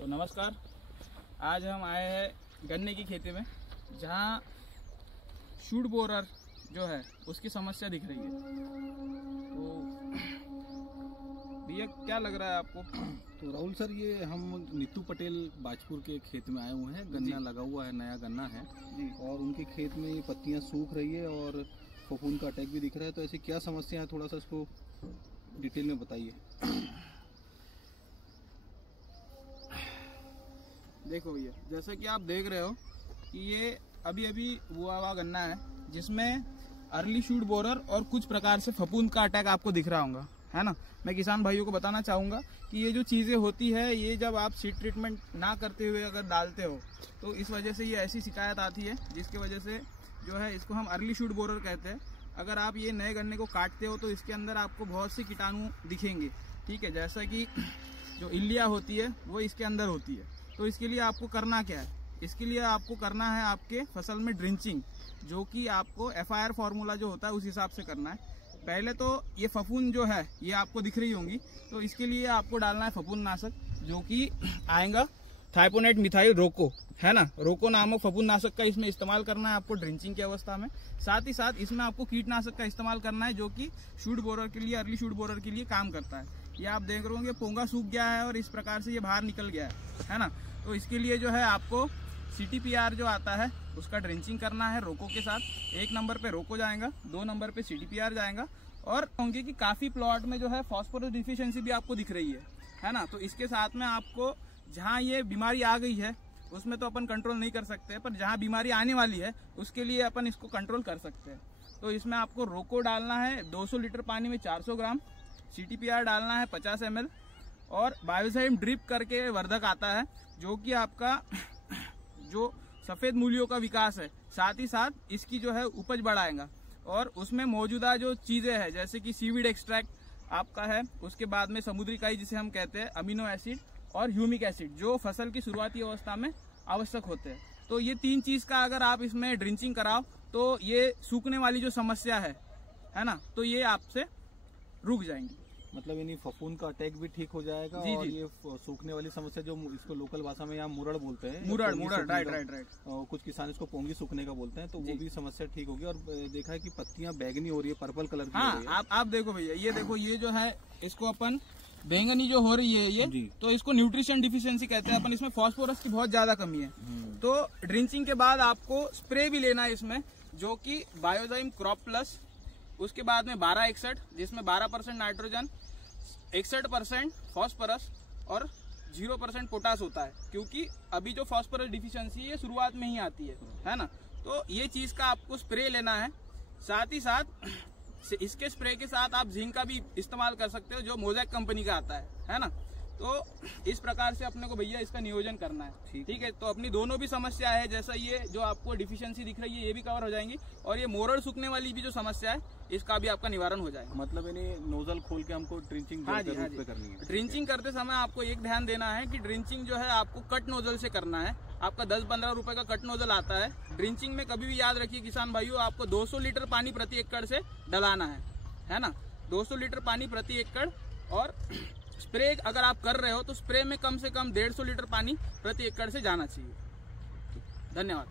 तो नमस्कार, आज हम आए हैं गन्ने की खेती में, जहाँ शूट बोरर जो है उसकी समस्या दिख रही है। तो भैया क्या लग रहा है आपको? तो राहुल सर, ये हम नीतू पटेल बाजपुर के खेत में आए हुए हैं। गन्ना लगा हुआ है, नया गन्ना है जी। और उनके खेत में ये पत्तियां सूख रही है और फफूंद का अटैक भी दिख रहा है। तो ऐसी क्या समस्या है, थोड़ा सा इसको डिटेल में बताइए। देखो भैया, जैसा कि आप देख रहे हो कि ये अभी अभी हुआ हुआ गन्ना है, जिसमें अर्ली शूट बोरर और कुछ प्रकार से फफूंद का अटैक आपको दिख रहा होगा, है ना। मैं किसान भाइयों को बताना चाहूँगा कि ये जो चीज़ें होती है, ये जब आप सीड ट्रीटमेंट ना करते हुए अगर डालते हो तो इस वजह से ये ऐसी शिकायत आती है, जिसकी वजह से जो है इसको हम अर्ली शूट बोरर कहते हैं। अगर आप ये नए गन्ने को काटते हो तो इसके अंदर आपको बहुत से कीटाणु दिखेंगे, ठीक है। जैसा कि जो इल्लिया होती है वो इसके अंदर होती है। तो इसके लिए आपको करना क्या है? इसके लिए आपको करना है आपके फसल में ड्रिंचिंग, जो कि आपको FIR फार्मूला जो होता है उस हिसाब से करना है। पहले तो ये फफूंद जो है ये आपको दिख रही होंगी, तो इसके लिए आपको डालना है फफूंद नाशक, जो कि आएगा थाइपोनेट मिथाइल रोको, है ना। रोको नामक फफूंद नाशक का इसमें इस्तेमाल करना है आपको ड्रिंचिंग की अवस्था में। साथ ही साथ इसमें आपको कीटनाशक का इस्तेमाल करना है, जो कि शूट बोरर के लिए, अर्ली शूट बोरर के लिए काम करता है। ये आप देख रहे होंगे पोंगा सूख गया है और इस प्रकार से ये बाहर निकल गया है ना। तो इसके लिए जो है आपको CTPR जो आता है उसका ड्रिंचिंग करना है रोको के साथ। 1 नंबर पे रोको जाएगा, 2 नंबर पे CTPR जाएगा। और होंगे कि काफी प्लॉट में जो है फॉस्फोरस डिफिशियंसी भी आपको दिख रही है ना। तो इसके साथ में आपको जहाँ ये बीमारी आ गई है उसमें तो अपन कंट्रोल नहीं कर सकते, पर जहाँ बीमारी आने वाली है उसके लिए अपन इसको कंट्रोल कर सकते हैं। तो इसमें आपको रोको डालना है 200 लीटर पानी में 400 ग्राम, CTPR डालना है 50 ml और बायोसाइम ड्रिप करके वर्धक आता है, जो कि आपका जो सफेद मूलियों का विकास है, साथ ही साथ इसकी जो है उपज बढ़ाएगा। और उसमें मौजूदा जो चीजें हैं, जैसे कि सीवीड एक्सट्रैक्ट आपका है, उसके बाद में समुद्री काई जिसे हम कहते हैं, अमीनो एसिड और ह्यूमिक एसिड, जो फसल की शुरुआती अवस्था में आवश्यक होते हैं। तो ये 3 चीज का अगर आप इसमें ड्रिंचिंग कराओ तो ये सूखने वाली जो समस्या है ना, तो ये आपसे रुक जाएंगी। मतलब यानी फफूंद का अटैक भी ठीक हो जाएगा। जी, और जी। ये सूखने वाली समस्या, जो इसको लोकल भाषा में यहाँ मुरड़ बोलते हैं, मुरड़, राइट। कुछ किसान इसको पोंगी सूखने का बोलते हैं, तो वो भी समस्या ठीक होगी। और देखा है कि पत्तियां बैगनी हो रही है, पर्पल कलर की हो रही है। आप देखो भैया, ये देखो, ये जो है इसको अपन बैंगनी जो हो रही है ये, तो इसको न्यूट्रिशन डिफिशियंसी कहते हैं अपन। इसमें फास्फोरस की बहुत ज्यादा कमी है। तो ड्रिंचिंग के बाद आपको स्प्रे भी लेना है इसमें, जो कि बायोजाइम क्रॉप प्लस, उसके बाद में 1261, जिसमें 12% नाइट्रोजन, 61% फास्फोरस और 0% पोटास होता है। क्योंकि अभी जो फास्फोरस डिफिशियंसी है शुरुआत में ही आती है ना। तो ये चीज का आपको स्प्रे लेना है। साथ ही साथ इसके स्प्रे के साथ आप जिंक का भी इस्तेमाल कर सकते हो, जो मोज़ेक कंपनी का आता है ना। तो इस प्रकार से अपने को भैया इसका नियोजन करना है, ठीक है। तो अपनी दोनों भी समस्या है, जैसा ये जो आपको डिफिशियंसी दिख रही है ये भी कवर हो जाएंगी, और ये मोरड़ सूखने वाली भी जो समस्या है इसका भी आपका निवारण हो जाएगा। मतलब यानी नोजल खोल के हमको ड्रिंचिंग करनी है। ड्रिंचिंग करते समय आपको एक ध्यान देना है कि ड्रिंचिंग जो है आपको कट नोजल से करना है। आपका 10-15 रुपए का कट नोजल आता है। ड्रिंचिंग में कभी भी याद रखिए किसान भाइयों, आपको 200 लीटर पानी प्रति एकड़ से डलाना है ना। 200 लीटर पानी प्रति एकड़। और स्प्रे अगर आप कर रहे हो तो स्प्रे में कम से कम 150 लीटर पानी प्रति एकड़ से जाना चाहिए। धन्यवाद।